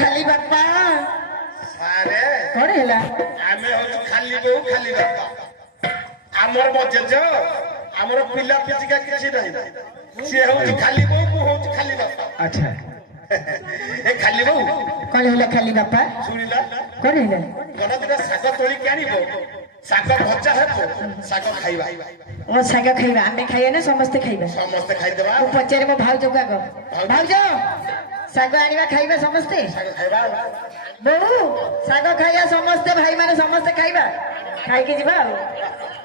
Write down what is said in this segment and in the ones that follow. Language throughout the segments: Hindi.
खाली बापा कौन है खाली बो खाली बापा आमर बजेज आमर पिला पिचिका किछि नहीं से होची खाली बो मु होची खाली बापा अच्छा ए खाली बो कौन है खाली बापा सुनिला कौन है गना दिना साग तोली के आनिबो साग भजा हेबो साग खाइबा ओ साग खाइबा आमे खाइए ना समस्त खाइबा खाइ देबा ओ पचारे मो भाउजो का गो भाउजो साग आनिबा खाइबा समस्त साग खाइबा बहु साग खाइया समस्त भाई माने समस्त खाइबा खाइ के जीवा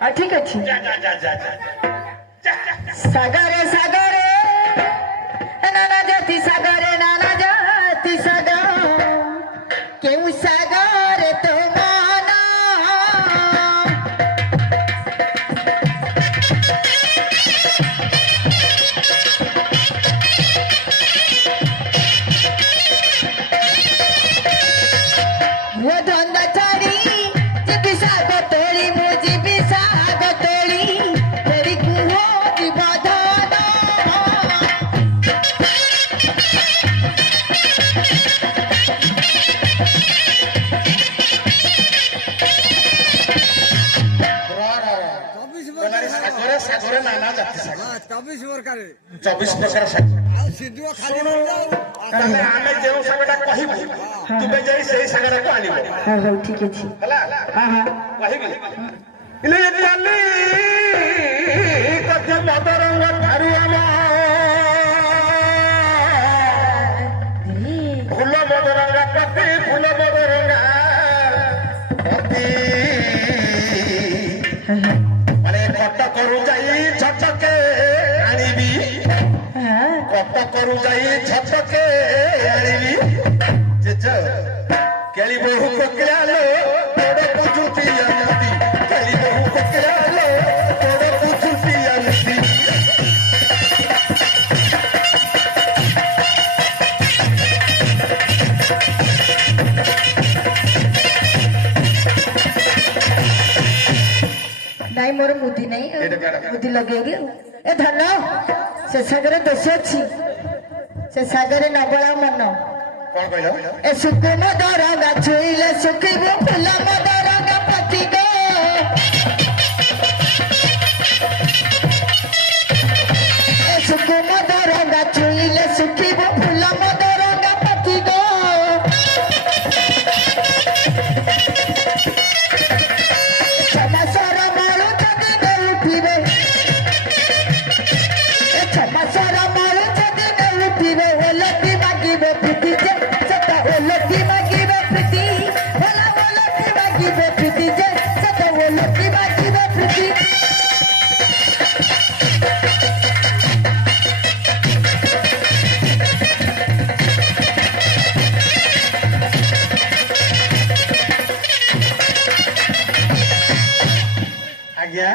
आ ठीक अछि जा जा जा जा सागरे सागरे नाना जाति सागरे नाना जाति सागा केउ सागरे तो माना वो धंधा छाड़ी जिबी साग तोड़ी मुझी भी साग तोड़ी तेरी कुहो की बधाना सागरे सागरे नाना जाति साग 24 प्रकार 24 प्रकार साग सिद्धुआ खाली ताले आमे जेउ सागटा कहिबो तुबे जाई सेही सागरा को आनिबो हां हो ठीक अछि हला हां हां कहिबी इले चाली कथे मदरंग थारु आमा फूल मदरंग कथे फूल मदरंग कथे माने कट करू जाई छटके आनिबी हां कट करू जाई छटके आनिबी जेज केली बहु कोकलालो तोड़े पुजुती आनती केली बहु कोकलालो तोड़े पुजुती आनती नहीं मोर बुद्धि नहीं बुद्धि लगेगी ए धन से सागरे दोष अछि से सागरे नबळा मन कौन कहलो ए सुकुम दरंगा छुइले सुकिबो फुल मदरंगा पति गो ए सुकुम दरंगा छुइले सुकिबो फुल मदरंगा पति गो समासर माळु जदि न उठिबे ए समासर माळु जदि न उठिबे ओलती मागिबे प्रीति जे सता ओलती मागिबे प्रीति ओला ओलती मागिबे प्रीति जे सता ओलती मागिबे प्रीति आज्ञा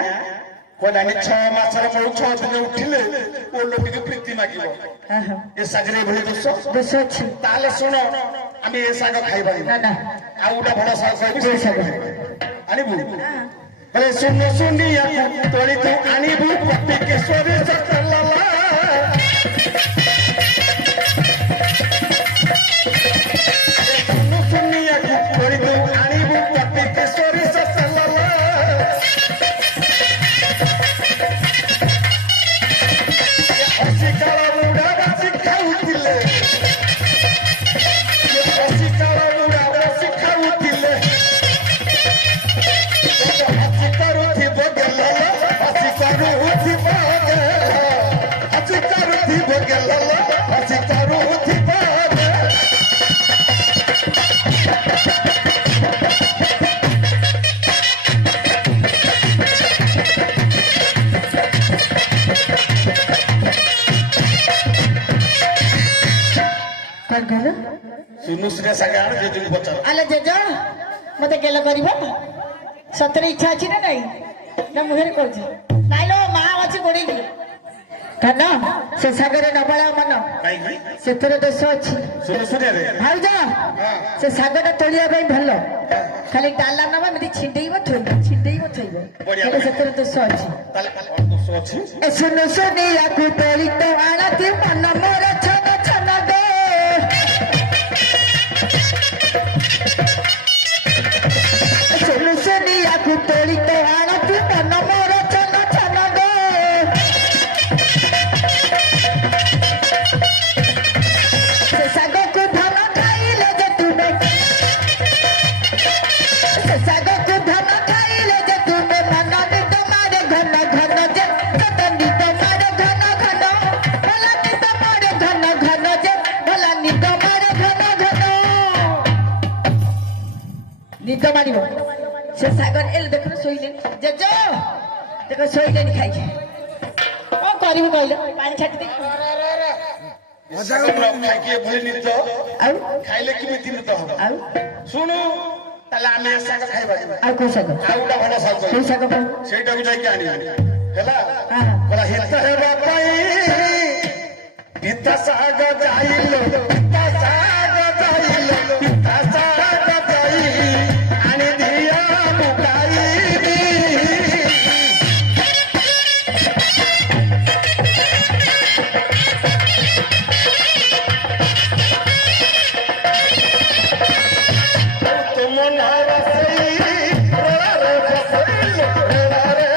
कोलानी 6 मासर मळु 6 दिन उठिले ओ लोटिके प्रीति मागिबो हां हां ए सागरे भली दोष दोष अछि ताले सुन आमे ए साग खाइबानी ना ना आ उडा बडा साग खाइबी कोई साग आनिबु अरे सुन सुनिया तोली तू आनिबु पति के सोरे सतलला सुन सुनिया तोली तू आनिबु पति के सोरे सतलला असिकारा मुडा बासी खाउतिले ये असिकारा मुडा बासी खाउतिले असिकारू थी बगेला असिकारू थी बगेला असिकारू थी बगेला असिकारू थी बगेला कर गलो सुनुश्री सागार जे जुग बचार आले जेज मते गेल करबो सतरे इच्छा अछि ना नहीं ना मुहेर कहछि नाइलो मा अछि गोडी ଧନ ସେ ଶାଗରେ ନବଳା ମନ କାହିଁକି ସେଥିରେ ଦୋଷ ଅଛି ଶୁଣ ଶୁଣିଆରେ ଭାଉଜ ସେ ଶାଗଟା ତୋଳିବା ପାଇଁ ଭଲ ଖାଲି ଡାଲା ନବା ଏମିତି ଛିଣ୍ଡେଇବ ଥୋଇବ ହେଲେ ସେଥିରେ ଦୋଷ ଅଛି ତାହେଲେ କଣ ଦୋଷ ଅଛି ଏ ଶୁଣୁ ଶୁଣିବାକୁ ତୋଳି ତ ଆଣତି ମନ ମୋର ଛନ ଛନ ଦେ ଶୁଣୁ ଶୁଣିବାକୁ ତୋଳି ତ ଆଣତି ମନ ମୋର ଛନ ଛନ ଦେ ସେ ଶାଗକୁ ଧନ ଖାଇଲେ ଯେ ତୁମେ ସେ ଶାଗକୁ ଧନ ଖାଇଲେ ଯେ ତୁମେ ମନ ନିଦ ମାରେ ଘନ ଘନ ଯେ ସତ ନିଦ ମାରେ ଘନ ଘନ ଭଲ ନିଦ ମାରେ ଘନ ଘନ ଯେ ଭଲ ନିଦ ମାରେ ଘନ ଘନ ନିଦ ମାରିବ ସେ ଶାଗରେ ଏଲେ ଦେଖୁନ ଶୋଇଲେଣି ଜେଜ ଦେଖ ଶୋଇଲେଣି ଖାଇକି କଣ କରିବୁ କହିଲ ପାଣି ଛାଟି ଦେଇ ଖାଇକି ଏଭଳି ନିଦ ଆଉ ଖାଇଲେ କେମିତି ନିଦ ହବ ଆଉ ଶୁଣୁ ତାହେଲେ ଆମେ ଏ ଶାଗ ଖାଇବା ଆଉ କୋଉ ଶାଗ ଆଉ ଗୋଟେ ଭଲ ଶାଗ କୋଉ ଶାଗ ପାଇଁ ସେଇଟାକୁ ଯାଇକି ଆଣିବା ହେଲା ହଁ କହିଲା ହିତ ହେବା ପାଇଁ ପିତା ଶାଗ ଯାଇଲୋ ପିତା ଶାଗ ଯାଇଲୋ ପିତା ଶାଗ ଯାଇ ଆଣି ଦିଆ ମୁକାଇବି ତୁମ ନାଁ ରସେଇ ରେଳାରେ ବସେଇଲୋ ରେଳାରେ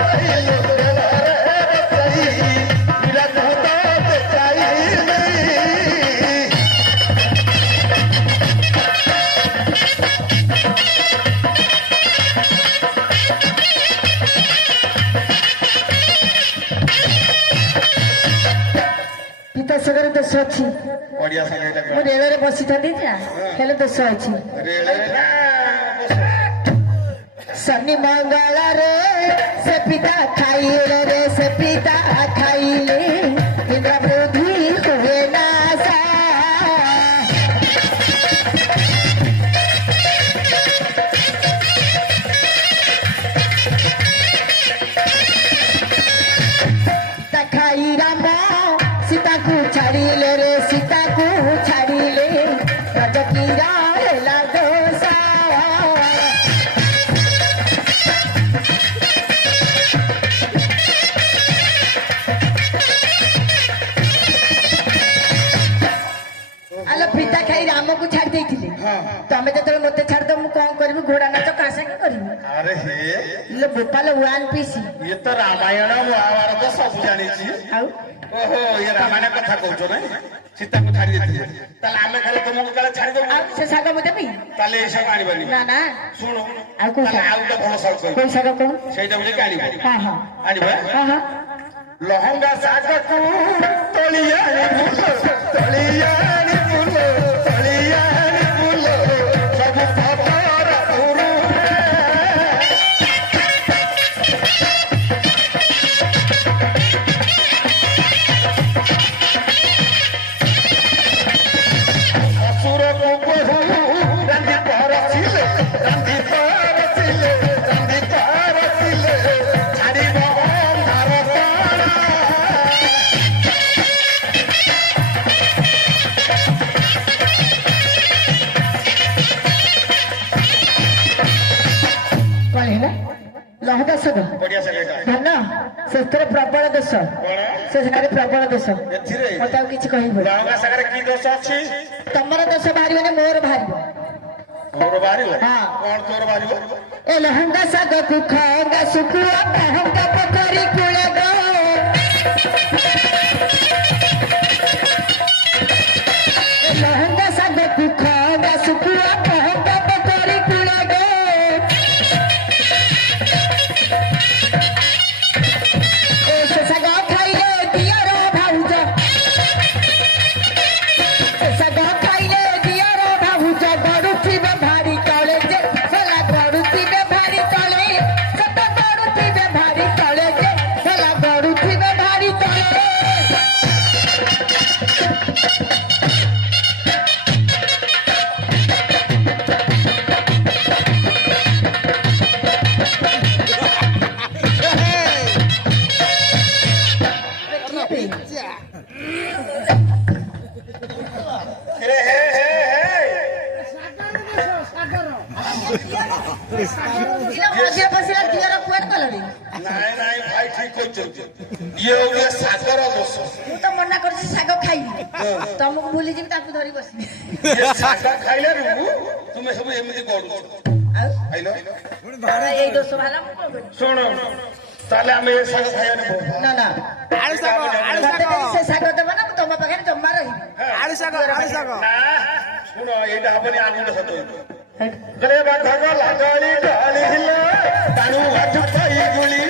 ବସେଇଲୋ ରେଳାରେ ବସେଇ ବିରାଟ ଦେଖାଇଲି ପିତା ଶାଗରେ ଦୋଷ ଅଛି ବଢିଆ ଶାଗ ଏଇଟା ମୁଁ ରେଳରେ ବସିଥାନ୍ତି ନା ହେଲେ ଦୋଷ ଅଛି ରେଳରେ ନା ଶନି ମଙ୍ଗଳରେ ସେ ପିତା ଖାଇଲେ ରେ ସେ ପିତା ଖାଇଲେ ଇନ୍ଦ୍ର ବୃଦ୍ଧି ହୁଏ ନା ସା ପିତା ଖାଇ ରାମ ସୀତାକୁ ଛାଡ଼ିଲେ ରେ ସୀତାକୁ ଛାଡ଼ିଲେ ରଜକୀର ହେଲା ଦୋଷା ଆଲୋ ପିତା ଖାଇ ରାମକୁ ଛାଡ଼ି ଦେଇଥିଲେ ତମେ ଯେତେବେଳେ ମତେ ଛାଡ଼ିଦବ ମୁଁ କଣ କରିବି ଘୋଡ଼ା ନାଚ କାହା ସାଙ୍ଗେ କରିବି ଆରେ ହେ ଇଲୋ ଗୋପାଲ ୱାନ୍ ପିସ୍ ଇଏ ତ ରାମାୟଣ ମହାଭାରତ ସବୁ ଜାଣିଛି ଆଉ ଓହୋ ଇଏ ରାମାୟଣ କଥା କହୁଛ ନାଇଁ ସୀତାକୁ ଛାଡି ଦେଇଥିଲେ ତାହେଲେ ଆମେ ଖାଲି ତୁମକୁ କାଳେ ଛାଡିଦେବୁ ଆଉ ସେ ଶାଗ ମୁଁ ଦେବି ତାହେଲେ ଏ ସବୁ ଆଣିବାନି ନା ନା ଶୁଣୁ ଆଉ କୋଉ ତାହେଲେ ଆଉ ଗୋଟେ ଭଲ ଶାଗ କହିବି କୋଉ ଶାଗ କଣ ସେଇଟାକୁ ଯାଇକି ଆଣିବ ହଁ ହଁ ଆଣିବ ହଁ ହଁ ଲହଙ୍ଗା ଶାଗକୁ ତଳିଆଣି ଫୁଲ ତଳିଆଣି ଫୁଲ ତଳିଆଣି ଫୁଲ ସବୁ ଖବର ପୁରୁ ଅସୁରକୁ ବହୁ ରାନ୍ଧି ପରସିଲେ ରାନ୍ଧି ପରସିଲେ ରାନ୍ଧି ପରସିଲେ ଛାଡ଼ିବ ଅନ୍ଧାର କଣା କଣ ହେଲା ଲହଙ୍ଗା ଶାଗ ବଢିଆ ଶାଗ ଏଇଟା ଧନ ସେଥିରେ ପ୍ରବଳ ଦୋଷ କଣ ସେ ଶାଗରେ ପ୍ରବଳ ଦୋଷ ଏଥିରେ ମତେ ଆଉ କିଛି କହିବ ଲହଙ୍ଗା ଶାଗରେ କି ଦୋଷ ଅଛି ତମର ଦୋଷ ବାହାରିବନି ମୋର ବାହାରିବ ମୋର ବାହାରିବ ହଁ। କଣ ତୋର ବାହାରିବ ଏ ଲହଙ୍ଗା ଶାଗକୁ ଖଙ୍ଗା ଶୁଖୁଆ ପହଙ୍ଗା ପୋଖରୀ କୂଳେ ଗో ଏ ଲହଙ୍ଗା ଶାଗକୁ ଖଙ୍ଗା ଶୁଖୁଆ ପହଙ୍ଗା ପୋଖରୀ କୂଳେ ଗೋ ଏ ସେ ଶାଗ ଖାଇଲେ ଦିଅର ଭାଉଜ ସେ ଶାଗ ଖାଇଲେ ଦିଅର ଭାଉଜ ଗଡୁଥିବେ ଭାରି ତଳେ ଯେ ହେଲା ଗଡୁଥିବେ ଭାରି ତଳେ ସତ ଗଡୁଥିବେ ଭାରି ତଳେ ଯେ ହେଲା ନାଇଁ ନାଇଁ ଭାଇ ଠିକ କହିଛନ୍ତି ଇଏ ହଉଛି ଶାଗର ଦୋଷ ମୁଁ ତ ମନା କରୁଛି ଶାଗ ଖାଇବି ତମକୁ ଭୁଲିଯିବି ତାକୁ ଧରି ବସିବି ଇଏ ଶାଗ ଖାଇଲାରୁ ତୁମେ ସବୁ ଏମିତି କରୁଛ ଆଉ ଖାଇଲ ପୁଣି ତାର ଭାଡା ଏଇ ଦୋଷ ବାହାରିଲା ମୁଁ କଣ କରିବି ଶୁଣ ତାହେଲେ ଆମେ ଏ ଶାଗ ଖାଇବାନି ନା ନା ଆଳୁ ଶାଗ ଆଳୁ ମତେ ଶାଗ ଯଦି ସେ ଶାଗ ଦେବ ନା ମୁଁ ତମ ପାଖରେ ଜମା ରହିବି ଆଳୁ ଶାଗ ଆଳୁ ଶାଗ ନା ଶୁଣ ଏଇଟା ହବନି ଆଉ ଗୋଟେ ସତ ରେ ବାଘ ଲାଗଳି ଢାଳିଲା ତାଣୁ ହାତ ପାଇ ଗୁଳି